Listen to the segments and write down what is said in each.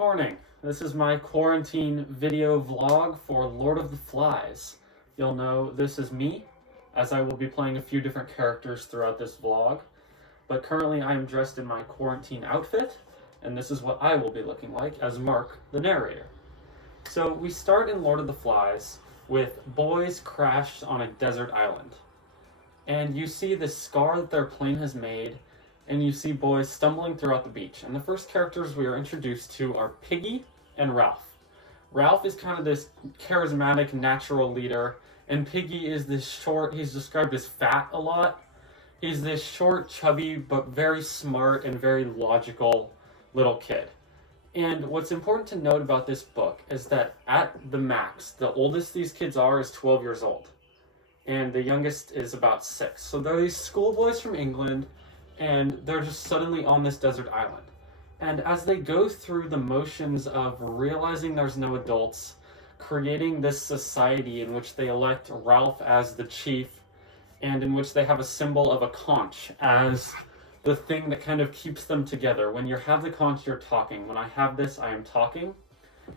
morning. This is my quarantine video vlog for Lord of the Flies. You'll know this is me, as I will be playing a few different characters throughout this vlog. But currently I am dressed in my quarantine outfit, and this is what I will be looking like as Mark, the narrator. So we start in Lord of the Flies with boys crashed on a desert island. And you see the scar that their plane has made, and you see boys stumbling throughout the beach. And the first characters we are introduced to are Piggy and Ralph. Ralph is kind of this charismatic, natural leader, and Piggy is this short, he's described as fat a lot. He's this short, chubby, but very smart and very logical little kid. And what's important to note about this book is that at the max, the oldest these kids are is 12 years old. And the youngest is about 6. So they're these schoolboys from England, and they're just suddenly on this desert island. And as they go through the motions of realizing there's no adults, creating this society in which they elect Ralph as the chief, and in which they have a symbol of a conch as the thing that kind of keeps them together. When you have the conch, you're talking. When I have this, I am talking.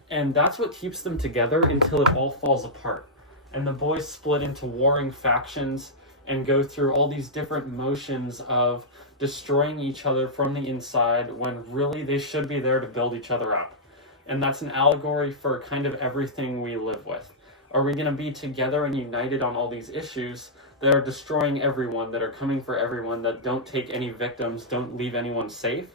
And that's what keeps them together until it all falls apart. And the boys split into warring factions and go through all these different motions of destroying each other from the inside when really they should be there to build each other up. And that's an allegory for kind of everything we live with. Are we going to be together and united on all these issues that are destroying everyone, that are coming for everyone, that don't take any victims, don't leave anyone safe?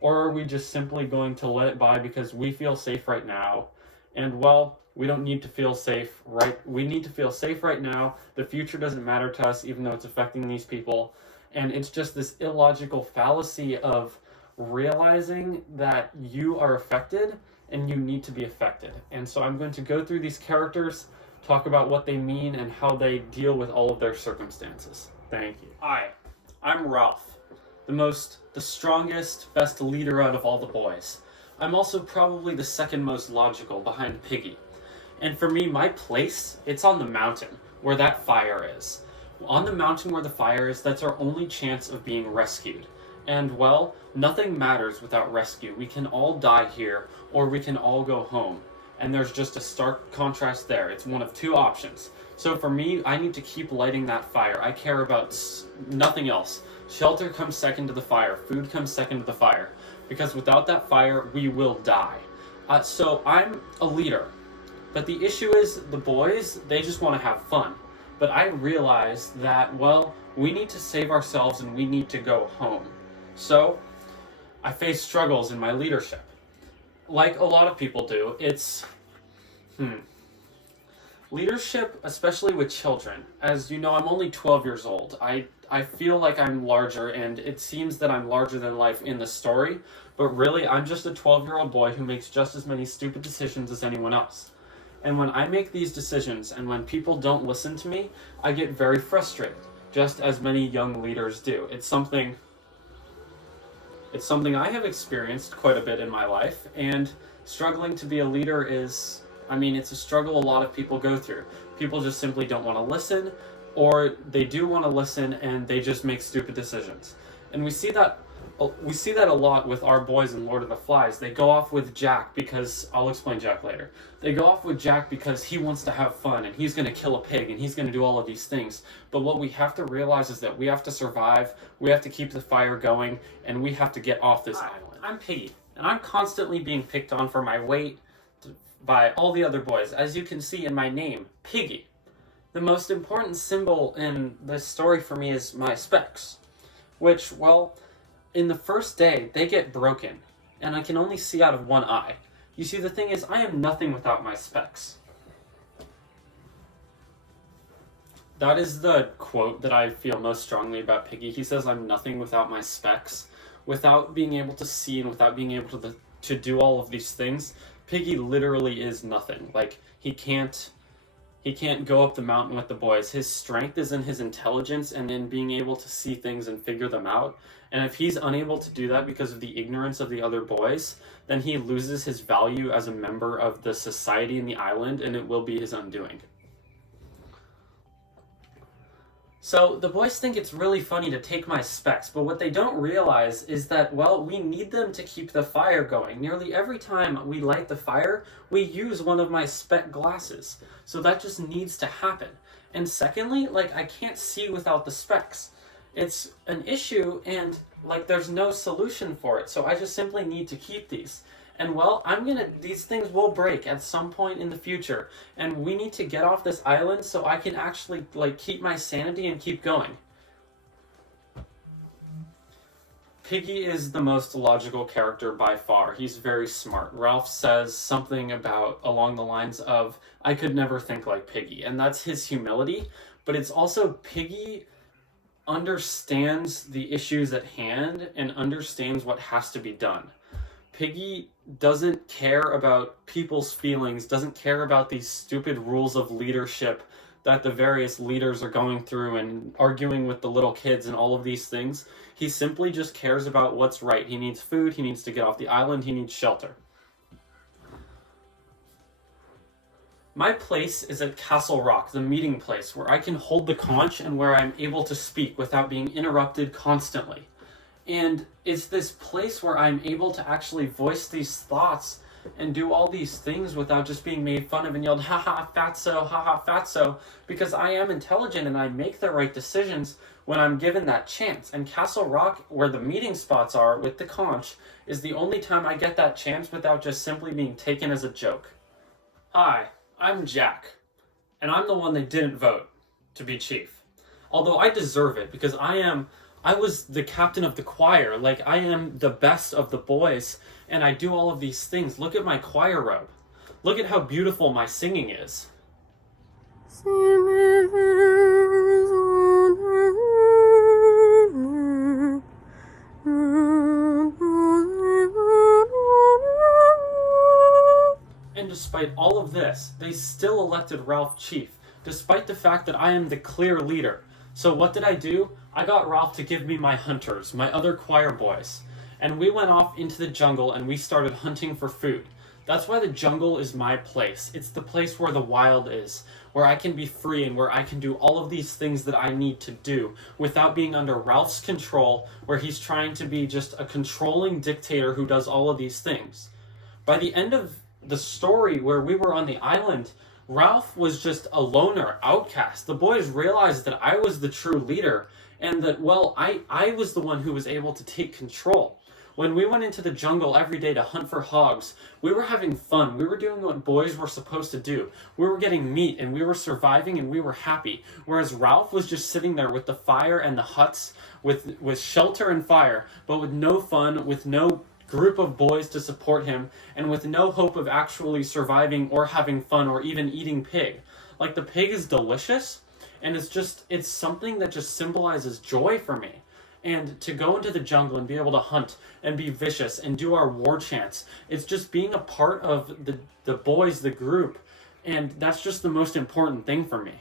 Or are we just simply going to let it by because we feel safe right now? And well, we don't need to feel safe, right? We need to feel safe right now. The future doesn't matter to us, even though it's affecting these people. And it's just this illogical fallacy of realizing that you are affected and you need to be affected. And so I'm going to go through these characters, talk about what they mean and how they deal with all of their circumstances. Thank you. Hi, I'm Ralph, the strongest, best leader out of all the boys. I'm also probably the second most logical behind Piggy. And for me, my place, it's on the mountain where that fire is. On the mountain where the fire is, that's our only chance of being rescued. And well, nothing matters without rescue. We can all die here, or we can all go home. And there's just a stark contrast there. It's one of two options. So for me, I need to keep lighting that fire. I care about nothing else. Shelter comes second to the fire. Food comes second to the fire. Because without that fire, we will die. So I'm a leader. But the issue is the boys, they just want to have fun. But I realized that, well, we need to save ourselves and we need to go home. So I face struggles in my leadership. Like a lot of people do, it's leadership, especially with children. As you know, I'm only 12 years old. I feel like I'm larger, and it seems that I'm larger than life in the story, but really I'm just a 12-year-old boy who makes just as many stupid decisions as anyone else. And when I make these decisions and when people don't listen to me, I get very frustrated, just as many young leaders do. It's something I have experienced quite a bit in my life, and struggling to be a leader is, it's a struggle a lot of people go through. People just simply don't want to listen, or they do want to listen and they just make stupid decisions. And we see that a lot with our boys in Lord of the Flies. They go off with Jack because, I'll explain Jack later. They go off with Jack because he wants to have fun and he's going to kill a pig and he's going to do all of these things. But what we have to realize is that we have to survive, we have to keep the fire going, and we have to get off this island. I'm Piggy, and I'm constantly being picked on for my weight by all the other boys. As you can see in my name, Piggy. The most important symbol in this story for me is my specs, which, well, in the first day, they get broken, and I can only see out of one eye. You see, the thing is, I am nothing without my specs. That is the quote that I feel most strongly about Piggy. He says, I'm nothing without my specs. Without being able to see and without being able to do all of these things, Piggy literally is nothing. Like, he can't go up the mountain with the boys. His strength is in his intelligence and in being able to see things and figure them out. And if he's unable to do that because of the ignorance of the other boys, then he loses his value as a member of the society in the island, and it will be his undoing. So the boys think it's really funny to take my specs, but what they don't realize is that, well, we need them to keep the fire going. Nearly every time we light the fire, we use one of my spec glasses. So that just needs to happen. And secondly, like, I can't see without the specs. It's an issue, and like, there's no solution for it. So I just simply need to keep these. And well, these things will break at some point in the future, and we need to get off this island so I can actually, like, keep my sanity and keep going. Piggy is the most logical character by far. He's very smart. Ralph says something along the lines of, I could never think like Piggy, and that's his humility, but it's also Piggy understands the issues at hand and understands what has to be done. Piggy doesn't care about people's feelings, doesn't care about these stupid rules of leadership that the various leaders are going through and arguing with the little kids and all of these things. He simply just cares about what's right. He needs food, he needs to get off the island, he needs shelter. My place is at Castle Rock, the meeting place, where I can hold the conch and where I'm able to speak without being interrupted constantly. And it's this place where I'm able to actually voice these thoughts and do all these things without just being made fun of and yelled, haha, fatso, because I am intelligent and I make the right decisions when I'm given that chance. And Castle Rock, where the meeting spots are with the conch, is the only time I get that chance without just simply being taken as a joke. Hi, I'm Jack, and I'm the one that didn't vote to be chief. Although I deserve it, because I was the captain of the choir. Like, I am the best of the boys, and I do all of these things. Look at my choir robe. Look at how beautiful my singing is. And despite all of this, they still elected Ralph chief, despite the fact that I am the clear leader. So what did I do? I got Ralph to give me my hunters, my other choir boys. And we went off into the jungle and we started hunting for food. That's why the jungle is my place. It's the place where the wild is, where I can be free and where I can do all of these things that I need to do without being under Ralph's control, where he's trying to be just a controlling dictator who does all of these things. By the end of the story where we were on the island, Ralph was just a loner, outcast. The boys realized that I was the true leader and that, well, I was the one who was able to take control. When we went into the jungle every day to hunt for hogs, we were having fun. We were doing what boys were supposed to do. We were getting meat and we were surviving and we were happy. Whereas Ralph was just sitting there with the fire and the huts, with shelter and fire, but with no fun, with no group of boys to support him, and with no hope of actually surviving or having fun or even eating pig. Like, the pig is delicious, and it's something that just symbolizes joy for me. And to go into the jungle and be able to hunt and be vicious and do our war chants, it's just being a part of the boys, the group, and that's just the most important thing for me.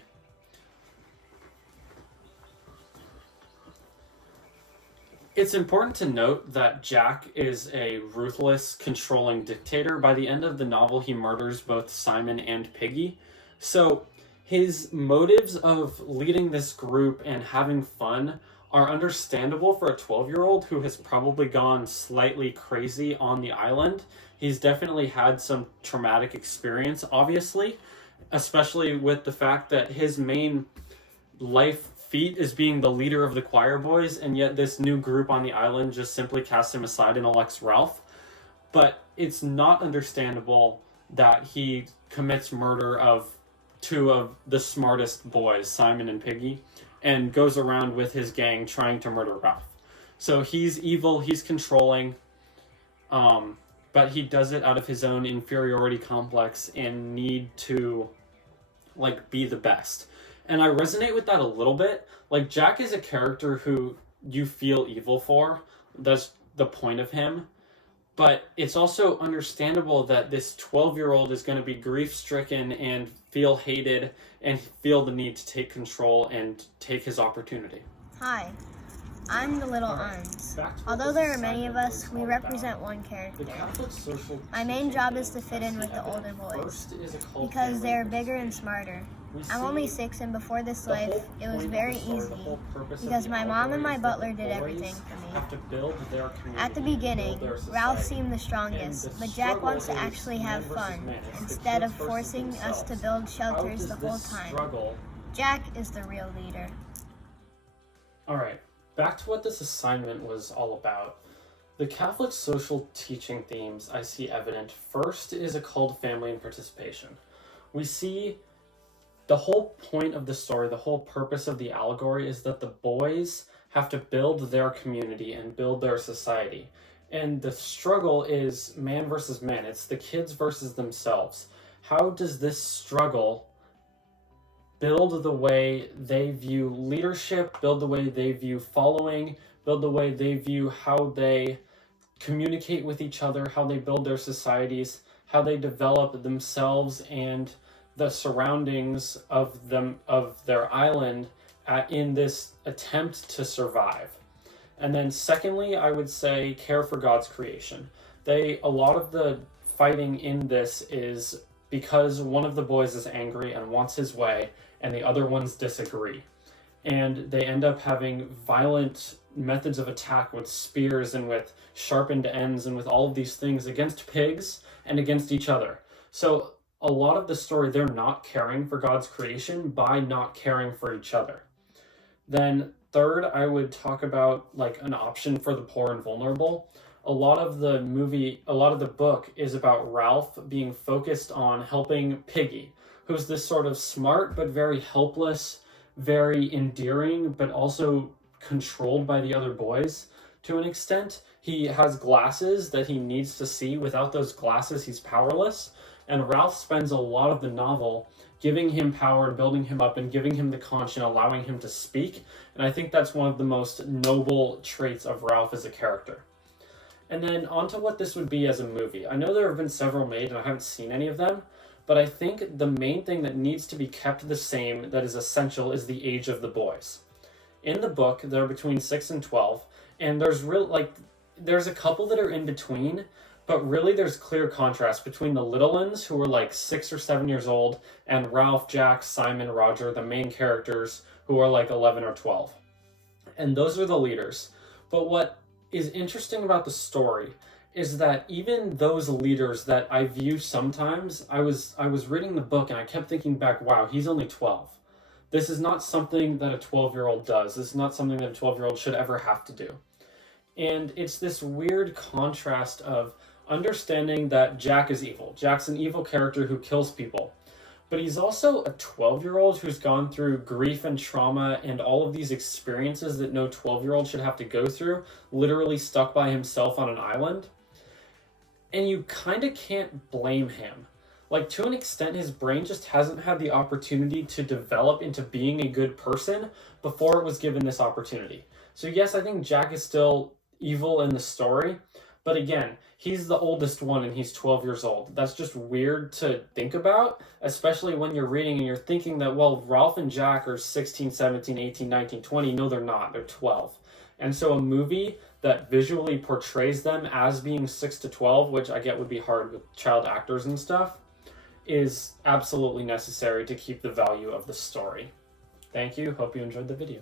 It's important to note that Jack is a ruthless, controlling dictator. By the end of the novel, he murders both Simon and Piggy. So his motives of leading this group and having fun are understandable for a 12-year-old who has probably gone slightly crazy on the island. He's definitely had some traumatic experience, obviously, especially with the fact that his main life feat is being the leader of the choir boys, and yet this new group on the island just simply casts him aside and elects Ralph. But it's not understandable that he commits murder of two of the smartest boys, Simon and Piggy, and goes around with his gang trying to murder Ralph. So he's evil, he's controlling, but he does it out of his own inferiority complex and need to, like, be the best. And I resonate with that a little bit. Like, Jack is a character who you feel evil for. That's the point of him. But it's also understandable that this 12-year-old is going to be grief-stricken and feel hated and feel the need to take control and take his opportunity. Hi, I'm the Little Arms. Although there are many of us, we represent one character. My main job is to fit in with the older boys, because they are bigger and smarter. I'm only 6, and before this life, it was very easy because my mom and my butler did everything for me. At the beginning, Ralph seemed the strongest, but Jack wants to actually have fun instead of forcing us to build shelters the whole time. Jack is the real leader. Alright, back to what this assignment was all about. The Catholic social teaching themes I see evident first is a call to family and participation. We see the whole point of the story, the whole purpose of the allegory is that the boys have to build their community and build their society. And the struggle is man versus man. It's the kids versus themselves. How does this struggle build the way they view leadership, build the way they view following, build the way they view how they communicate with each other, how they build their societies, how they develop themselves and the surroundings of their island in this attempt to survive. And then secondly, I would say care for God's creation. A lot of the fighting in this is because one of the boys is angry and wants his way, and the other ones disagree. And they end up having violent methods of attack with spears and with sharpened ends and with all of these things against pigs and against each other. So a lot of the story, they're not caring for God's creation by not caring for each other. Then third, I would talk about like an option for the poor and vulnerable. A lot of the book is about Ralph being focused on helping Piggy, who's this sort of smart but very helpless, very endearing, but also controlled by the other boys to an extent. He has glasses that he needs to see. Without those glasses, he's powerless. And Ralph spends a lot of the novel giving him power and building him up and giving him the conch and allowing him to speak. And I think that's one of the most noble traits of Ralph as a character. And then on to what this would be as a movie. I know there have been several made and I haven't seen any of them, but I think the main thing that needs to be kept the same that is essential is the age of the boys. In the book, they're between 6 and 12, and there's a couple that are in between, but really there's clear contrast between the little ones who are like 6 or 7 years old and Ralph, Jack, Simon, Roger, the main characters who are like 11 or 12. And those are the leaders. But what is interesting about the story is that even those leaders that I view sometimes, I was reading the book and I kept thinking back, wow, he's only 12. This is not something that a 12-year-old does. This is not something that a 12-year-old should ever have to do. And it's this weird contrast of understanding that Jack is evil. Jack's an evil character who kills people. But he's also a 12-year-old who's gone through grief and trauma and all of these experiences that no 12-year-old should have to go through, literally stuck by himself on an island. And you kind of can't blame him. Like, to an extent, his brain just hasn't had the opportunity to develop into being a good person before it was given this opportunity. So yes, I think Jack is still evil in the story, but again, he's the oldest one and he's 12 years old. That's just weird to think about, especially when you're reading and you're thinking that, well, Ralph and Jack are 16, 17, 18, 19, 20. No, they're not. They're 12. And so a movie that visually portrays them as being 6 to 12, which I get would be hard with child actors and stuff, is absolutely necessary to keep the value of the story. Thank you. Hope you enjoyed the video.